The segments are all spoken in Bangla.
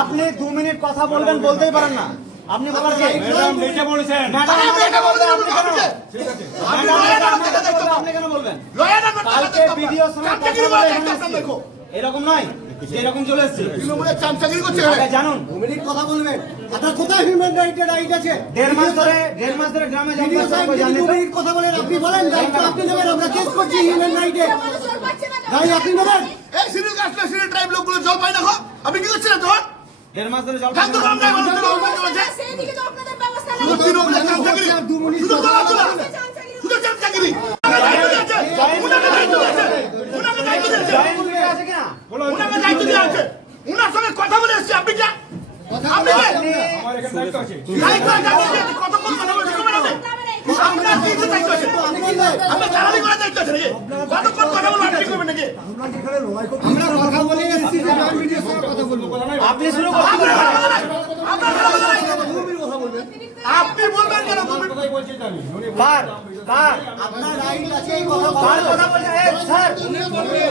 আপনি 2 মিনিট কথা বলবেন, বলতেই পারেন না। আপনি বলার কে? ম্যাডাম এটা বলেছেন। ম্যাডাম এটা বলবেন আপনি কেন? ঠিক আছে। আপনি কেন বলবেন? কালকে ভিডিও সময় দেখো। এরকম নয়। এরকম চলে আসছে। তৃণমূলের চামচাগিরি করছে। আগে জানুন। 2 মিনিট কথা বলবেন। আপনার কোথায় হিউম্যান রাইটের রাইট আছে? 1.5 মাস ধরে গ্রামে ভিডিও সাহেব যদি 2 মিনিট কথা বলেন, আপনি বলেন দায়িত্ব আপনি নেবেন, আমরা কেস করছি হিউম্যান রাইটে। দায়িত্ব আপনি নেবেন। এই সিরিল গাছটা সিরিল ট্রাইব লোকগুলো জল পায় না গো। আপনি কি করছেন তখন? 1.5 মাস ধরে জল জান তো নাম নাই বলতে জল পায় না। সেদিকে তো আপনাদের ব্যবস্থা শুধু তৃণমূলের চামচাগিরি। 2 মিনিট শুধু বলা চলা। শুধু চামচাগিরি। উনাকে দায়িত্ব দিয়েছে। উনাকে দায়িত্ব দিয়েছে। আছে কিনা? উনাকে দায়িত্ব দিয়েছে। উনার সঙ্গে কথা বলে এসেছি। আপনি কি? আপনি কি? আমার এখানে দায়িত্ব আছে। দায়িত্ব আছে। কতক্ষণ কথা বলছেন ম্যাডাম? আপনার কি দায়িত্ব আছে? আপনার চালানি করার দায়িত্ব আছে নাকি? কতক্ষণ কথা বলবেন আপনি করবেন নাকি? আমরা কথা বলে এসেছি যে জয়েন্ট ভিডিও সঙ্গে কথা বলবো। আপনি শুরু করুন। আপনার আপনি বলবেন কেন? কথাই বলছি তো আমি। কার আপনার রাইট আছে এই কথা কার কথা বলছেন? স্যার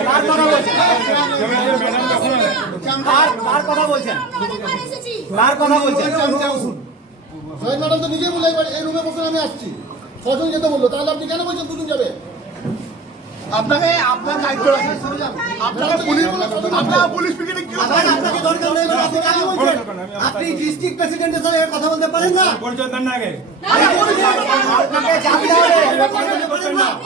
কার কথা বলছেন? কার কথা বলছেন? কার কথা বলছেন? জয়েন্ট ম্যাডাম তো নিজেই বলে এই রুমে বসে আমি আসছি। 6 জন যেতে বললো, তাহলে আপনি কেন বলছেন 2 জন যাবে? আপনাকে আপনার দায়িত্ব আছে। আপনার পুলিশ পিকেটে কি করতে আপনার আপনাকে দরকার নেই বলে আপনি কেন বলছেন? আপনি ডিস্ট্রিক্ট প্রেসিডেন্টের সাথে কথা বলতে পারেন না? পরিচয় দেন না আগে। আপনাকে জানতে হবে।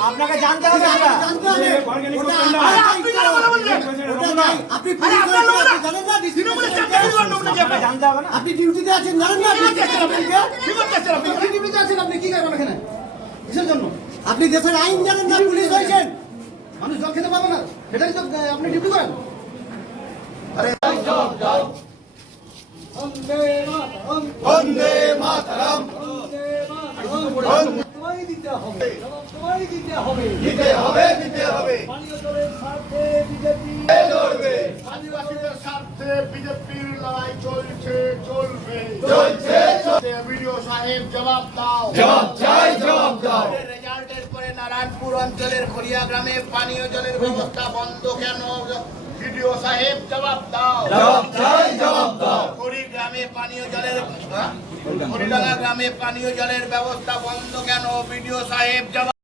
আপনাকে জানতে হবে সেটা। জানতে হবে। অর্গানিক ওটা করবেন না। আপনি কেন কথা বলছেন? ওটা নাই। আপনি পুলিশ আপনার লোকেরা আপনি জানেন না ডিস্ট্রিক্ট তৃণমূলের চামচাগিরি করেন লোক নাকি আপনার? জানতে হবে না। আপনি ডিউটিতে আছেন, জানেন না আপনি কি করতেছেন আপনি? কি করতেছেন আপনি? আপনি ডিউটিতে আছেন, আপনি কি করেন এখানে? কিসের জন্য? আপনি দেশের আইন জানেন না, পুলিশ হয়েছেন। মানুষ জল খেতে পারবে না, সেটাই তো আপনি ডিউটি করেন। বন্দে মাতরম। তোমায় দিতে হবে, তোমায় দিতে হবে। দিতে হবে, দিতে হবে। পানীয় জলের স্বার্থে বিজেপি লড়বে। আদিবাসীদের স্বার্থে বিজেপির লড়াই চলছে, চলবে। চলছে, চলছে। বিডিও সাহেব জবাব দাও। জবাব চাই, জবাব দাও। রেজাল্টের পরে নারায়ণপুর অঞ্চলের খড়িয়া গ্রামে পানীয় জলের ব্যবস্থা বন্ধ কেন? বিডিও সাহেব জবাব দাও। জবাব চাই, জবাব দাও। খড়িগ্রামে পানীয় জলের খড়িডাঙ্গা গ্রামে পানীয় জলের ব্যবস্থা বন্ধ কেন? বিডিও সাহেব জবাব